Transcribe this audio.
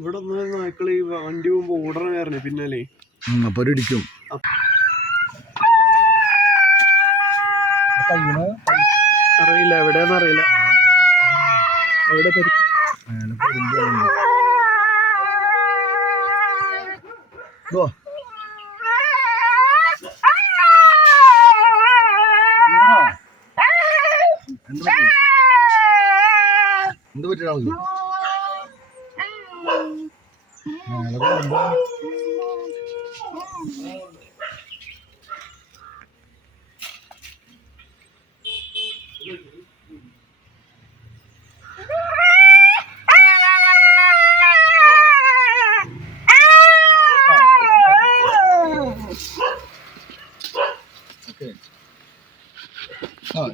ഇവിടെ ഈ വണ്ടി പോകുമ്പോ ഓടണ കാരണം പിന്നാലെ. അപ്പൊ ഒരിടിക്കും അറിയില്ല എവിടെയാന്ന് അറിയില്ല. എവിടെ പരിക്ക് അയാൾ പെരുമ്പാവൂര്. 아, 여기 뭐? 오케이. 자,